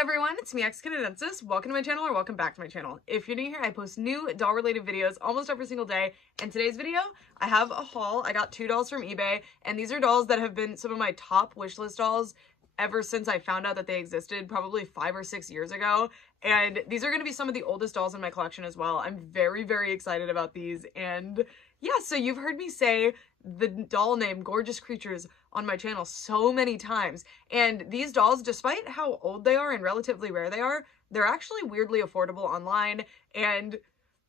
everyone, it's me, Canadensis. Welcome to my channel, or welcome back to my channel. If you're new here, I post new doll-related videos almost every single day. And today's video, I have a haul. I got 2 dolls from eBay, and these are dolls that have been some of my top wishlist dolls ever since I found out that they existed, probably 5 or 6 years ago. And these are going to be some of the oldest dolls in my collection as well. I'm very, very excited about these. And yeah, so you've heard me say the doll name Gorgeous Creatures on my channel so many times. And these dolls, despite how old they are and relatively rare they are, they're actually weirdly affordable online. And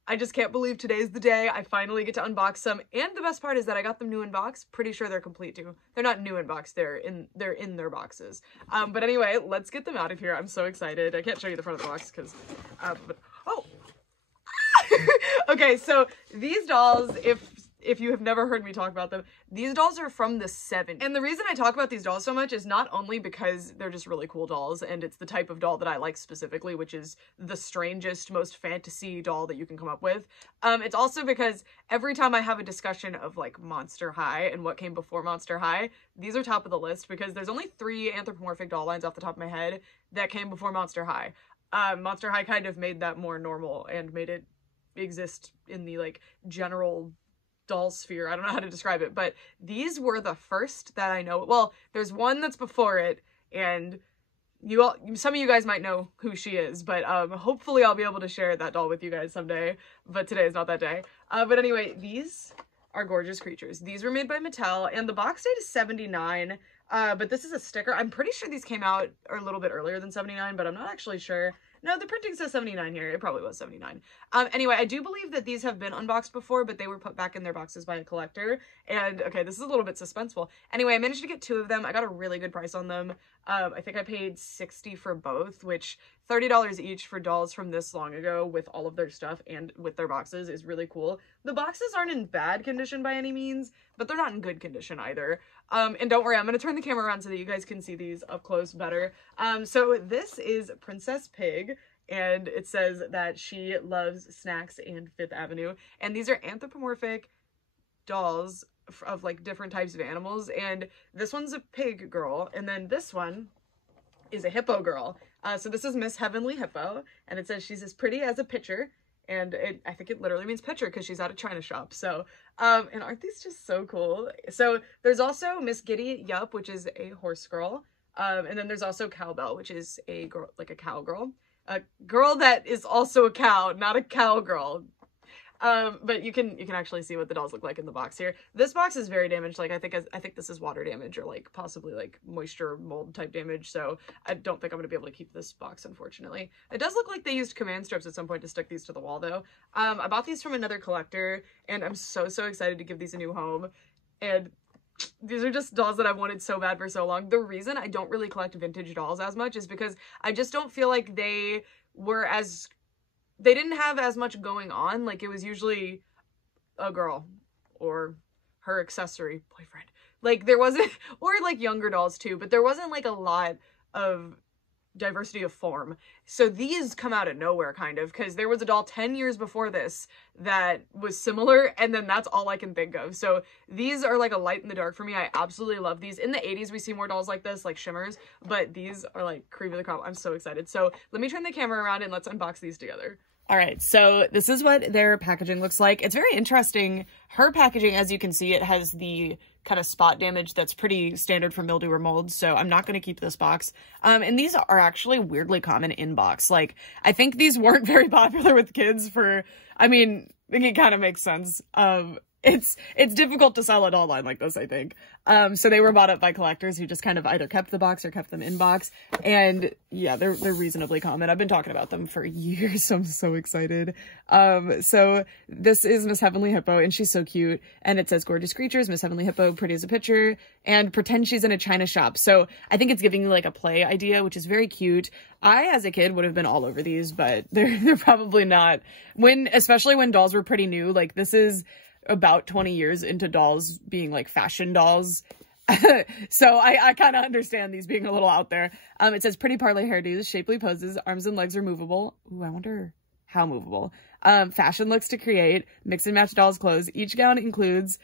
I just can't believe today's the day I finally get to unbox some. And the best part is that I got them new in box. Pretty sure they're complete too. They're not new in box, they're in their boxes. But anyway, let's get them out of here. I'm so excited. I can't show you the front of the box because oh. Okay, so these dolls, if you have never heard me talk about them, these dolls are from the 70s. And the reason I talk about these dolls so much is not only because they're just really cool dolls, and it's the type of doll that I like specifically, which is the strangest, most fantasy doll that you can come up with. It's also because every time I have a discussion of like Monster High and what came before Monster High, these are top of the list because there's only 3 anthropomorphic doll lines off the top of my head that came before Monster High. Monster High kind of made that more normal and made it exist in the like general doll sphere. I don't know how to describe it, but these were the first that I know. Well, there's one that's before it, and some of you guys might know who she is, but hopefully I'll be able to share that doll with you guys someday, but today is not that day. But anyway, these are Gorgeous Creatures. These were made by Mattel, and the box date is 79, but this is a sticker. I'm pretty sure these came out a little bit earlier than 79, but I'm not actually sure. No, the printing says 79 here. It probably was 79. Anyway, I do believe that these have been unboxed before, but they were put back in their boxes by a collector. And, okay, this is a little bit suspenseful. Anyway, I managed to get 2 of them. I got a really good price on them. I think I paid $60 for both, which $30 each for dolls from this long ago with all of their stuff and with their boxes is really cool. The boxes aren't in bad condition by any means, but they're not in good condition either. And don't worry, I'm going to turn the camera around so that you guys can see these up close better. So this is Princess Pig, and it says that she loves snacks and 5th Avenue. And these are anthropomorphic dolls of like different types of animals. And this one's a pig girl, and then this one is a hippo girl. So this is Miss Heavenly Hippo, and it says she's as pretty as a pitcher. And I think it literally means pitcher because she's at a china shop. So, and aren't these just so cool? So there's also Miss Giddy Yup, which is a horse girl. And then there's also Cowbell, which is a girl, like a cowgirl. A girl that is also a cow, not a cowgirl. But you can actually see what the dolls look like in the box here. This box is very damaged. Like I think this is water damage or like possibly like moisture mold type damage. So I don't think I'm gonna be able to keep this box, unfortunately. It does look like they used command strips at some point to stick these to the wall though. I bought these from another collector, and I'm so excited to give these a new home. And these are just dolls that I've wanted so bad for so long. The reason I don't really collect vintage dolls as much is because I just don't feel like they didn't have as much going on. Like, it was usually a girl or her accessory boyfriend. Like, there wasn't, or like younger dolls too, but there wasn't like a lot of diversity of form. So these come out of nowhere kind of, because there was a doll 10 years before this that was similar, and then that's all I can think of. So these are like a light in the dark for me. I absolutely love these. In the 80s we see more dolls like this, like shimmers, but these are like cream of the crop. I'm so excited. So let me turn the camera around and let's unbox these together. All right, so this is what their packaging looks like. It's very interesting. Her packaging, as you can see, it has the kind of spot damage that's pretty standard for mildew or mold, so I'm not going to keep this box. And these are actually weirdly common in box. Like, I think these weren't very popular with kids for, I mean, it kind of makes sense. It's difficult to sell a doll line like this, I think. So they were bought up by collectors who just kind of either kept the box or kept them in box. And yeah, they're reasonably common. I've been talking about them for years, so I'm so excited. So this is Miss Heavenly Hippo, and she's so cute. And it says Gorgeous Creatures, Miss Heavenly Hippo, pretty as a picture, and pretend she's in a china shop. So I think it's giving you like a play idea, which is very cute. I, as a kid, would have been all over these, but they're probably not. Especially when dolls were pretty new, like this is about 20 years into dolls being like fashion dolls. So I kind of understand these being a little out there. It says pretty parlor hairdos, shapely poses, arms and legs are movable. Ooh, I wonder how movable. Fashion looks to create, mix and match dolls clothes. Each includes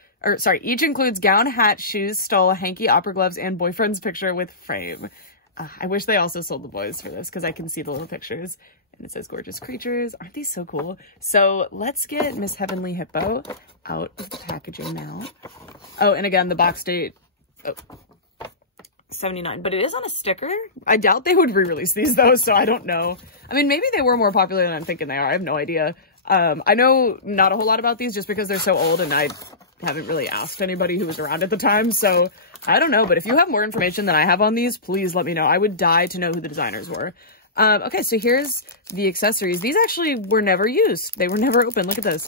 gown, hat, shoes, stole, hanky, opera gloves, and boyfriend's picture with frame. I wish they also sold the boys for this because I can see the little pictures. And it says gorgeous creatures. Aren't these so cool? So let's get Miss Heavenly Hippo out of the packaging now. Oh, and again, the box date, 79, but it is on a sticker. I doubt they would re-release these though, so I don't know. I mean, maybe they were more popular than I'm thinking they are. I have no idea. I know not a whole lot about these just because they're so old and I haven't really asked anybody who was around at the time, so I don't know. But if you have more information than I have on these, please let me know. I would die to know who the designers were. Okay, so here's the accessories. These actually were never used. They were never open. Look at this.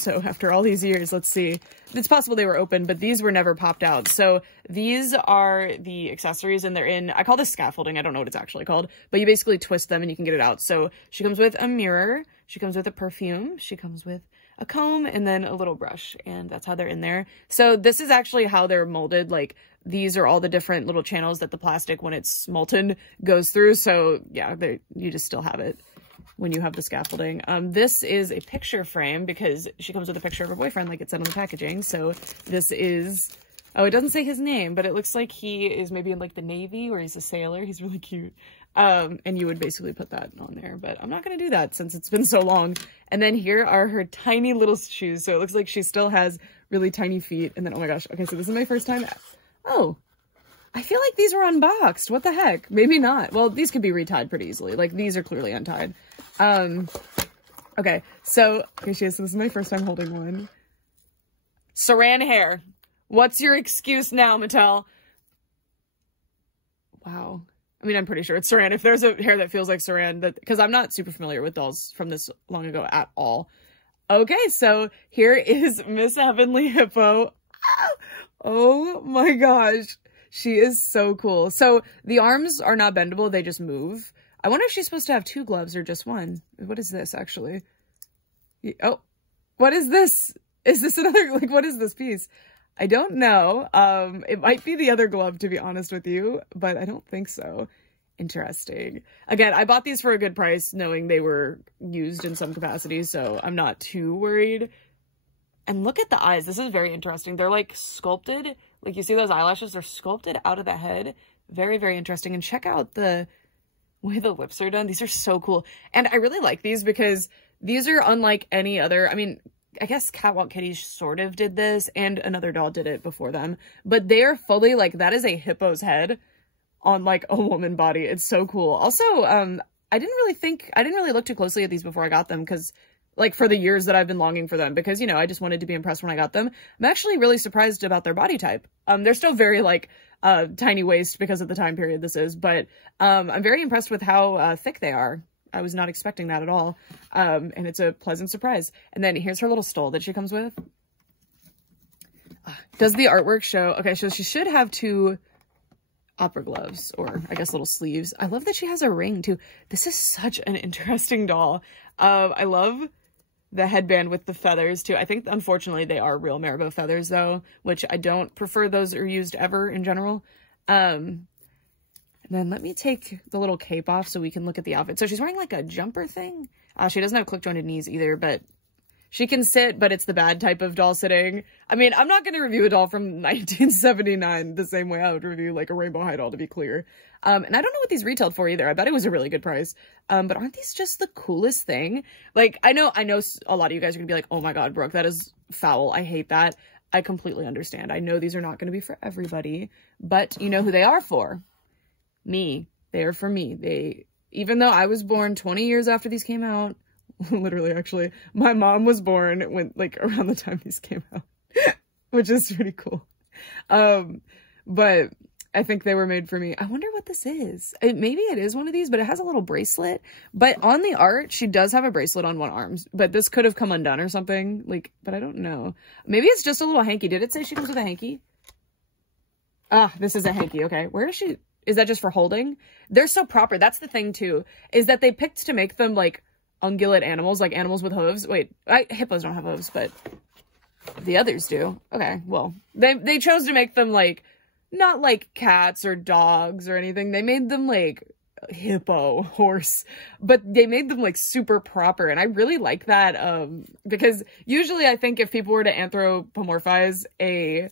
So after all these years, let's see. It's possible they were open, but these were never popped out. So these are the accessories, and they're in, I call this scaffolding. I don't know what it's actually called, but you basically twist them and you can get it out. So she comes with a mirror. She comes with a perfume. She comes with a comb and then a little brush, and that's how they're in there. So this is actually how they're molded. Like, these are all the different little channels that the plastic, when it's molten, goes through. So yeah, you just still have it when you have the scaffolding. This is a picture frame because she comes with a picture of her boyfriend, like it said on the packaging. So this is, oh, it doesn't say his name, but it looks like he is maybe in like the Navy or he's a sailor. He's really cute. And you would basically put that on there, but I'm not going to do that since it's been so long. And then here are her tiny little shoes. So it looks like she still has really tiny feet. And then, oh my gosh. Okay. So this is my first time. Oh, I feel like these were unboxed. What the heck? Maybe not. Well, these could be retied pretty easily. Like, these are clearly untied. Okay. So here she is. So this is my first time holding one. Saran hair. What's your excuse now, Mattel? Wow. I mean, I'm pretty sure it's saran. If there's a hair that feels like saran, because I'm not super familiar with dolls from this long ago at all. Okay, so here is Miss Heavenly Hippo. Oh my gosh. She is so cool. So the arms are not bendable. They just move. I wonder if she's supposed to have 2 gloves or just 1. What is this actually? Oh, what is this? Is this another, like, what is this piece? I don't know. It might be the other glove, to be honest with you, but I don't think so. Interesting. Again, I bought these for a good price, knowing they were used in some capacity, so I'm not too worried. And look at the eyes. This is very interesting. They're like sculpted. Like, you see those eyelashes? They're sculpted out of the head. Very, very interesting. And check out the way the lips are done. These are so cool. And I really like these because these are unlike any other, I mean, I guess Catwalk Kitty sort of did this, and another doll did it before them, but they're fully, like, that is a hippo's head on, like, a woman body. It's so cool. Also, I didn't really look too closely at these before I got them, because, like, for the years that I've been longing for them, because, you know, I just wanted to be impressed when I got them. I'm actually really surprised about their body type. They're still very, like, tiny waist because of the time period this is, but, I'm very impressed with how, thick they are. I was not expecting that at all. And it's a pleasant surprise. And then here's her little stole that she comes with. Does the artwork show? Okay, so she should have 2 opera gloves, or I guess little sleeves. I love that she has a ring too. This is such an interesting doll. I love the headband with the feathers too. I think, unfortunately, they are real Marabou feathers though, which I don't prefer. Those are used ever in general. And then let me take the little cape off so we can look at the outfit. So she's wearing like a jumper thing. She doesn't have click jointed knees either, but she can sit, but it's the bad type of doll sitting. I mean, I'm not going to review a doll from 1979 the same way I would review like a Rainbow High doll, to be clear. And I don't know what these retailed for either. I bet it was a really good price. But aren't these just the coolest thing? Like, I know a lot of you guys are gonna be like, oh my God, Brooke, that is foul. I hate that. I completely understand. I know these are not going to be for everybody, but you know who they are for. Me. They are for me. Even though I was born 20 years after these came out, literally, actually, my mom was born when, like, around the time these came out, which is pretty cool. But I think they were made for me. I wonder what this is. Maybe it is one of these, but it has a little bracelet. But on the art, she does have a bracelet on one arm, but this could have come undone or something, like, but I don't know. Maybe it's just a little hanky. Did it say she comes with a hanky? Ah, this is a hanky. Okay. Where is she? Is that just for holding? They're so proper. That's the thing too, is that they picked to make them like ungulate animals, like animals with hooves. Wait, hippos don't have hooves, but the others do. Okay, well, they chose to make them like, not like cats or dogs or anything. They made them like hippo, horse, but they made them like super proper. And I really like that, because usually I think if people were to anthropomorphize a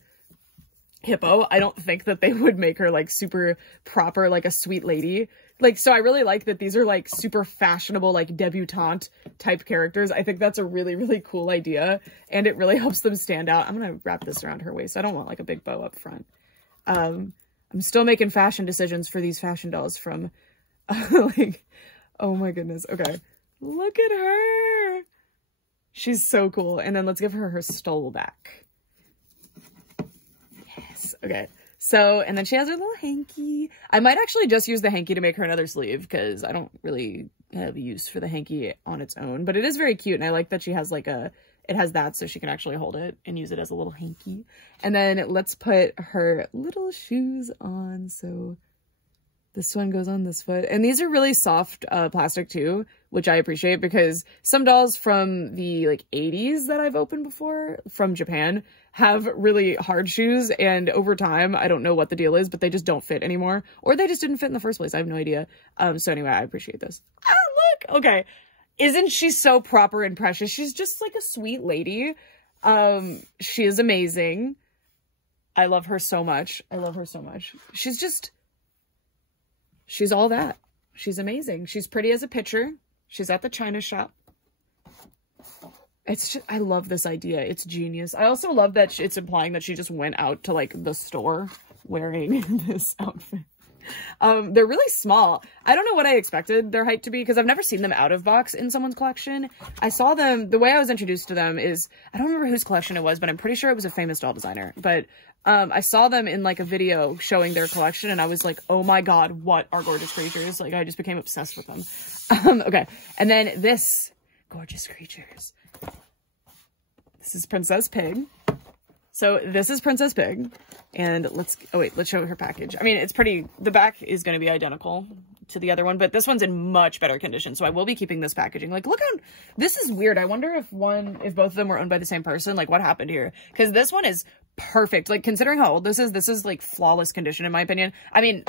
hippo. I don't think that they would make her like super proper, like a sweet lady. Like, so I really like that these are like super fashionable, like debutante type characters. I think that's a really, really cool idea, and it really helps them stand out. I'm gonna wrap this around her waist. I don't want like a big bow up front. I'm still making fashion decisions for these fashion dolls from like, oh my goodness. Okay, look at her. She's so cool. And then let's give her stole back. Yes. Okay. So, and then she has her little hanky. I might actually just use the hanky to make her another sleeve because I don't really have use for the hanky on its own, but it is very cute. And I like that she has like it has that so she can actually hold it and use it as a little hanky. And then let's put her little shoes on. So this one goes on this foot. And these are really soft plastic too, which I appreciate because some dolls from the like 80s that I've opened before from Japan have really hard shoes, and over time, I don't know what the deal is, but they just don't fit anymore, or they just didn't fit in the first place. I have no idea. So anyway, I appreciate this. Ah, look! Okay. Isn't she so proper and precious? She's just like a sweet lady. She is amazing. I love her so much. I love her so much. She's all that. She's amazing. She's pretty as a picture. She's at the China shop. It's just, I love this idea. It's genius. I also love that it's implying that she just went out to like the store wearing this outfit. They're really small. I don't know what I expected their height to be because I've never seen them out of box in someone's collection. I saw them, the way I was introduced to them is, I don't remember whose collection it was, but I'm pretty sure it was a famous doll designer. But I saw them in like a video showing their collection and I was like, oh my God, what are gorgeous creatures? Like I just became obsessed with them. Okay. And then this gorgeous creatures. This is Princess Pig. So this is Princess Pig, and let's show her package. I mean, it's pretty, the back is going to be identical to the other one, but this one's in much better condition, so I will be keeping this packaging. Like, look how, this is weird. I wonder if both of them were owned by the same person, like what happened here? Because this one is perfect. Like, considering how old this is like flawless condition in my opinion. I mean,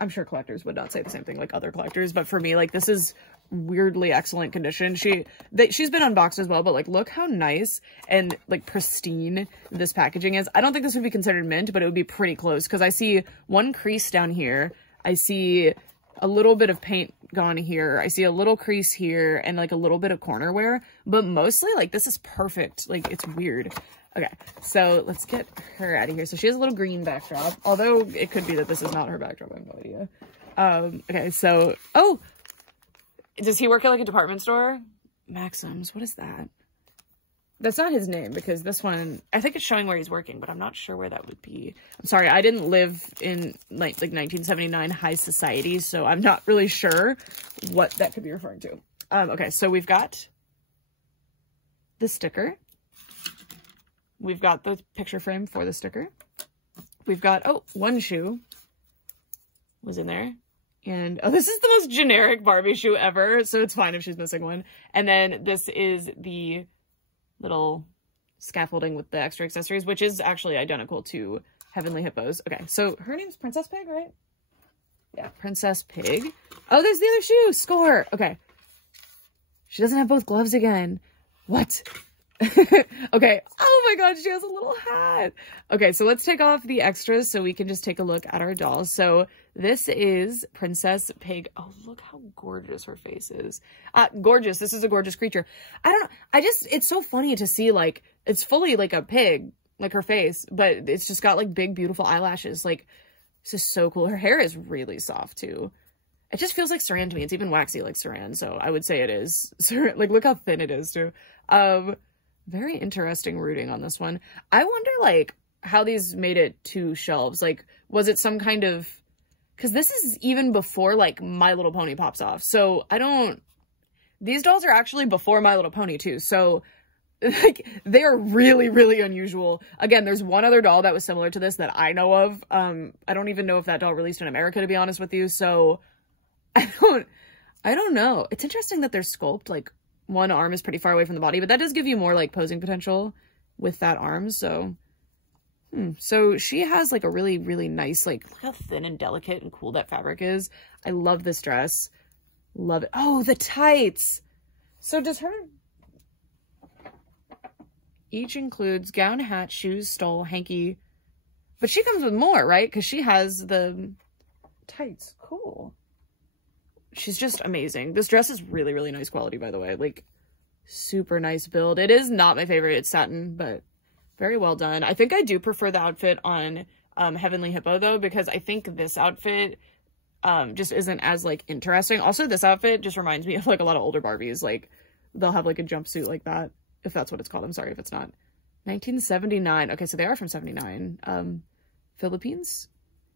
I'm sure collectors would not say the same thing like other collectors, but for me, like, this is weirdly excellent condition. She's been unboxed as well, but like, look how nice and like pristine this packaging is. I don't think this would be considered mint, but it would be pretty close because I see one crease down here. I see a little bit of paint gone here. I see a little crease here and like a little bit of corner wear, but mostly like this is perfect. Like, it's weird. Okay, so let's get her out of here. So she has a little green backdrop, although it could be that this is not her backdrop. I have no idea. Okay, so, oh, does he work at like a department store? Maxim's, what is that? That's not his name because this one, I think it's showing where he's working, but I'm not sure where that would be. I'm sorry, I didn't live in like 1979 high society, so I'm not really sure what that could be referring to. Okay, so we've got the sticker. We've got the picture frame for the sticker. We've got, oh, one shoe was in there. And, oh, this is the most generic Barbie shoe ever, so it's fine if she's missing one. And then this is the little scaffolding with the extra accessories, which is actually identical to Heavenly Hippos. Okay, so her name's Princess Pig, right? Yeah, Princess Pig. Oh, there's the other shoe! Score! Okay. She doesn't have both gloves again. What? Okay. Oh my God, she has a little hat. Okay, so let's take off the extras so we can just take a look at our dolls. So this is Princess Pig. Oh, look how gorgeous her face is. Gorgeous. This is a gorgeous creature. I don't know. It's so funny to see, like, it's fully like a pig, like her face, but it's just got like big, beautiful eyelashes. Like, this is so cool. Her hair is really soft too. It just feels like saran to me. It's even waxy like saran, so I would say it is. Like, look how thin it is too. Very interesting rooting on this one. I wonder, like, how these made it to shelves. Like, was it some kind of... Because this is even before, like, My Little Pony pops off. So, these dolls are actually before My Little Pony, too. So, like, they are really, really unusual. Again, there's one other doll that was similar to this that I know of. I don't even know if that doll released in America, to be honest with you. So, I don't know. It's interesting that they're sculpted, like, one arm is pretty far away from the body, but that does give you more like posing potential with that arm. So, so she has like a really, really nice, like, look how thin and delicate and cool that fabric is. I love this dress. Love it. Oh, the tights. So does her, each includes gown, hat, shoes, stole, hanky. But she comes with more, right? Because she has the tights. Cool. She's just amazing. This dress is really, really nice quality, by the way. Like, super nice build. It is not my favorite. It's satin, but very well done. I think I do prefer the outfit on Heavenly Hippo, though, because I think this outfit just isn't as, like, interesting. Also, this outfit just reminds me of, like, a lot of older Barbies. Like, they'll have, like, a jumpsuit like that, if that's what it's called. I'm sorry if it's not. 1979. Okay, so they are from 79. Philippines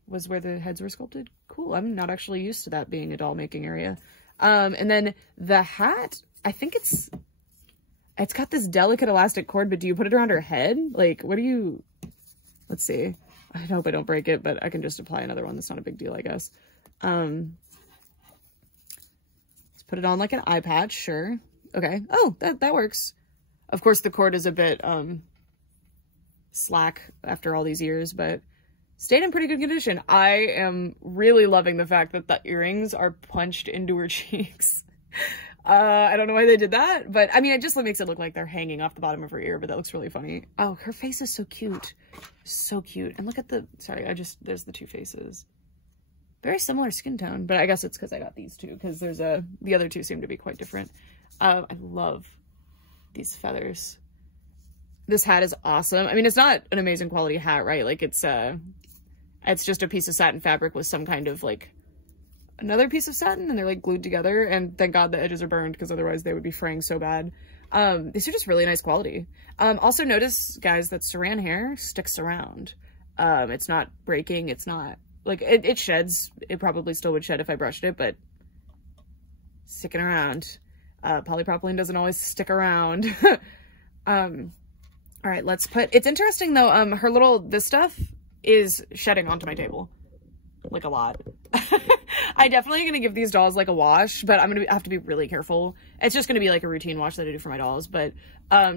was where the heads were sculpted. Cool. I'm not actually used to that being a doll making area. And then the hat, I think it's got this delicate elastic cord, but do you put it around her head? Like, what do you, let's see. I hope I don't break it, but I can just apply another one. That's not a big deal, I guess. Let's put it on like an eye patch. Sure. Okay. Oh, that works. Of course, the cord is a bit, slack after all these years, but stayed in pretty good condition. I am really loving the fact that the earrings are punched into her cheeks. I don't know why they did that, but I mean, it just makes it look like they're hanging off the bottom of her ear, but that looks really funny. Oh, her face is so cute. So cute. And look at the, sorry, there's the two faces. Very similar skin tone, but I guess it's because I got these two, because the other two seem to be quite different. I love these feathers. This hat is awesome. I mean, it's not an amazing quality hat, right? Like, it's just a piece of satin fabric with some kind of, like, another piece of satin, and they're, like, glued together, and thank God the edges are burned, because otherwise they would be fraying so bad. These are just really nice quality. Also notice, guys, that saran hair sticks around. It's not breaking, it's not, like, it sheds. It probably still would shed if I brushed it, but sticking around. Polypropylene doesn't always stick around. All right, let's put, it's interesting though, this stuff is shedding onto my table, like a lot. I definitely gonna give these dolls like a wash, but I'm gonna have to be really careful. It's just gonna be like a routine wash that I do for my dolls, but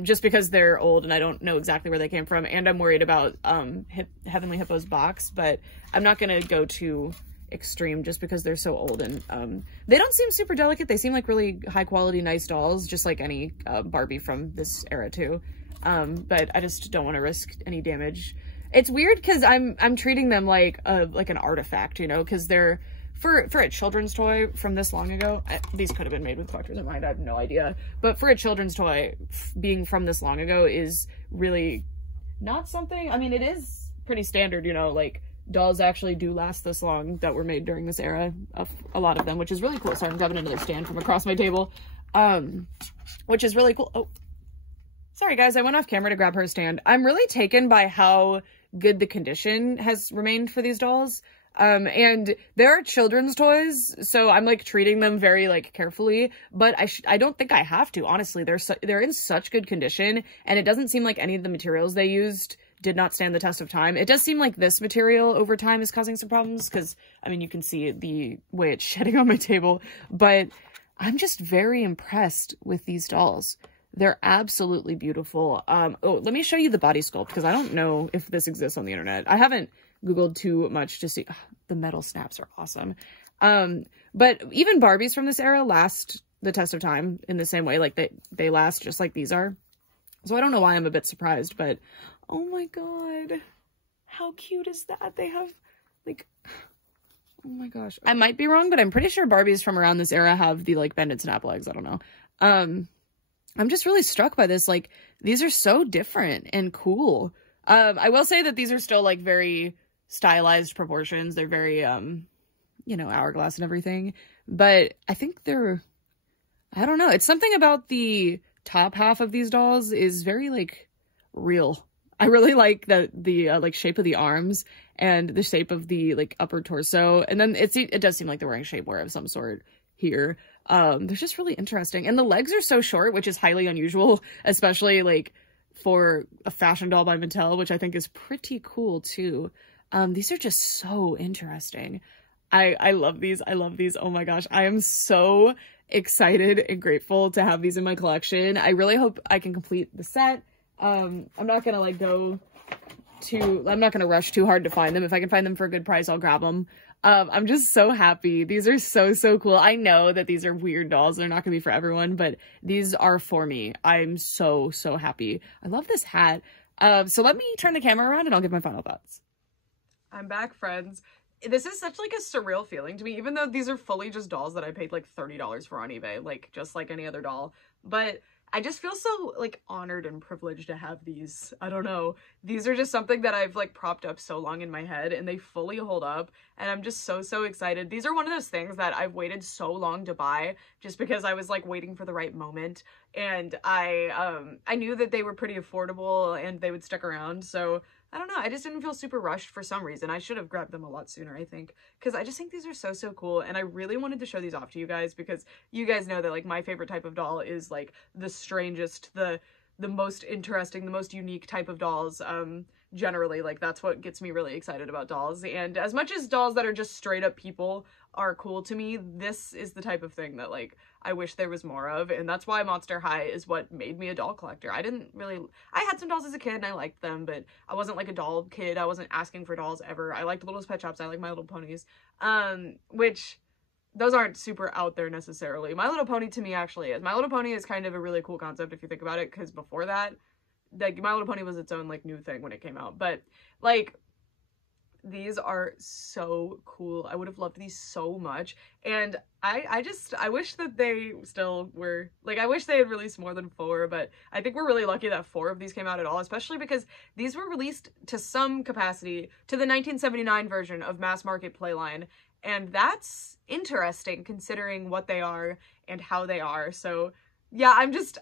just because they're old and I don't know exactly where they came from, and I'm worried about Heavenly Hippo's box, but I'm not gonna go too extreme just because they're so old, and they don't seem super delicate. They seem like really high quality, nice dolls, just like any Barbie from this era too. But I just don't want to risk any damage. It's weird because I'm treating them like an artifact, you know, because they're for a children's toy from this long ago. These could have been made with collectors in mind. I have no idea. But for a children's toy, being from this long ago is really not something. I mean, it is pretty standard, you know, like dolls actually do last this long that were made during this era, of a lot of them, which is really cool. Sorry, I'm grabbing another stand from across my table, which is really cool. Oh, sorry guys, I went off camera to grab her stand. I'm really taken by how good the condition has remained for these dolls. And there are children's toys, so I'm like treating them very like carefully, but I don't think I have to, honestly. They're in such good condition, and it doesn't seem like any of the materials they used did not stand the test of time. It does seem like this material over time is causing some problems, because I mean, you can see the way it's shedding on my table, but I'm just very impressed with these dolls. They're absolutely beautiful. Oh, let me show you the body sculpt, because I don't know if this exists on the internet. I haven't Googled too much to see. The metal snaps are awesome. But even Barbies from this era last the test of time in the same way. Like they last just like these are. So I don't know why I'm a bit surprised, but oh my God, how cute is that? They have like, oh my gosh. I might be wrong, but I'm pretty sure Barbies from around this era have the like bend and snap legs. I don't know. I'm just really struck by this. Like, these are so different and cool. I will say that these are still like very stylized proportions. They're very, you know, hourglass and everything, but I think I don't know. It's something about the top half of these dolls is very like real. I really like the like shape of the arms and the shape of the like upper torso. And then it does seem like they're wearing shapewear of some sort here. They're just really interesting. And the legs are so short, which is highly unusual, especially like for a fashion doll by Mattel, which I think is pretty cool too. These are just so interesting. I love these. I love these. Oh my gosh. I am so excited and grateful to have these in my collection. I really hope I can complete the set. I'm not gonna like I'm not gonna rush too hard to find them. If I can find them for a good price, I'll grab them. I'm just so happy. These are so cool. I know that these are weird dolls. They're not gonna be for everyone, but these are for me. I'm so happy. I love this hat. So let me turn the camera around and I'll give my final thoughts. I'm back, friends. This is such like a surreal feeling to me, even though these are fully just dolls that I paid like $30 for on eBay, like just like any other doll. But I just feel so like honored and privileged to have these. I don't know. These are just something that I've like propped up so long in my head, and they fully hold up, and I'm just so excited. These are one of those things that I've waited so long to buy just because I was like waiting for the right moment, and I knew that they were pretty affordable and they would stick around, so I don't know, I just didn't feel super rushed for some reason. I should have grabbed them a lot sooner, I think, because I just think these are so cool, and I really wanted to show these off to you guys because you guys know that like my favorite type of doll is like the strangest, the most interesting, the most unique type of dolls. Generally, like that's what gets me really excited about dolls. And as much as dolls that are just straight up people are cool to me, this is the type of thing that like I wish there was more of, and that's why Monster High is what made me a doll collector. I had some dolls as a kid and I liked them, but I wasn't like a doll kid. I wasn't asking for dolls ever. I liked Littlest Pet Shops. I like My Little Ponies, which those aren't super out there necessarily. My Little Pony to me actually is. My Little Pony is kind of a really cool concept if you think about it, because before that, like My Little Pony was its own like new thing when it came out. But like these are so cool. I would have loved these so much, and I wish that they still were, like, I wish they had released more than 4, but I think we're really lucky that 4 of these came out at all, especially because these were released to some capacity to the 1979 version of mass market Playline, and that's interesting considering what they are and how they are. So yeah,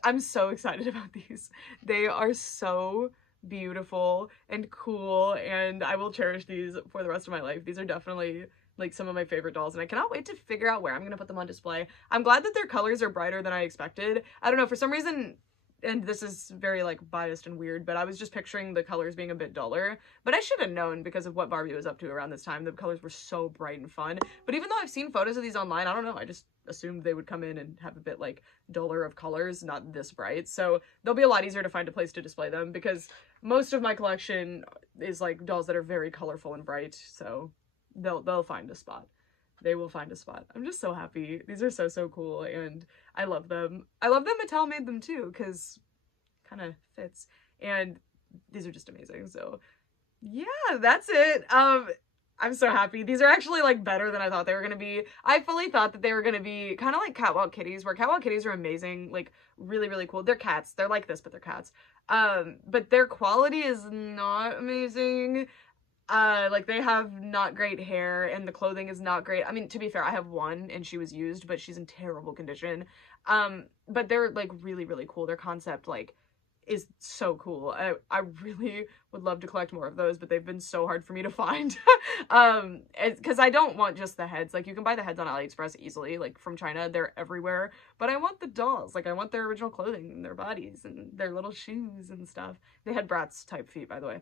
I'm so excited about these. They are so beautiful and cool, and I will cherish these for the rest of my life. These are definitely like some of my favorite dolls, and I cannot wait to figure out where I'm gonna put them on display. I'm glad that their colors are brighter than I expected. I don't know, for some reason, and this is very like biased and weird, but I was just picturing the colors being a bit duller, but I should have known because of what Barbie was up to around this time. The colors were so bright and fun, but even though I've seen photos of these online, I don't know, I just assumed they would come in and have a bit like duller of colors, not this bright, so they'll be a lot easier to find a place to display them, because most of my collection is like dolls that are very colorful and bright, so they'll find a spot. They will find a spot. I'm just so happy. These are so cool, and I love them. I love that Mattel made them too, because kind of fits, and these are just amazing. So yeah, that's it. I'm so happy. These are actually like better than I thought they were gonna be. I fully thought that they were gonna be kind of like Catwalk Kitties, where Catwalk Kitties are amazing, like really cool. They're cats. They're like this, but they're cats. But their quality is not amazing. Like they have not great hair, and the clothing is not great. I mean, to be fair, I have one and she was used, but she's in terrible condition. But they're like really cool. Their concept like is so cool. I really would love to collect more of those, but they've been so hard for me to find. Because I don't want just the heads. Like you can buy the heads on AliExpress easily, like from China. They're everywhere. But I want the dolls. Like I want their original clothing and their bodies and their little shoes and stuff. They had Bratz type feet, by the way.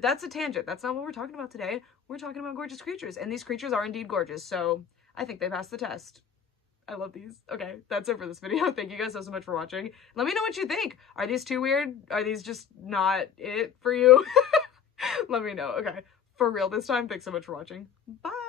That's a tangent. That's not what we're talking about today. We're talking about gorgeous creatures, and these creatures are indeed gorgeous, so I think they passed the test. I love these. Okay, that's it for this video. Thank you guys so much for watching. Let me know what you think. Are these too weird? Are these just not it for you? Let me know. Okay, for real this time. Thanks so much for watching. Bye!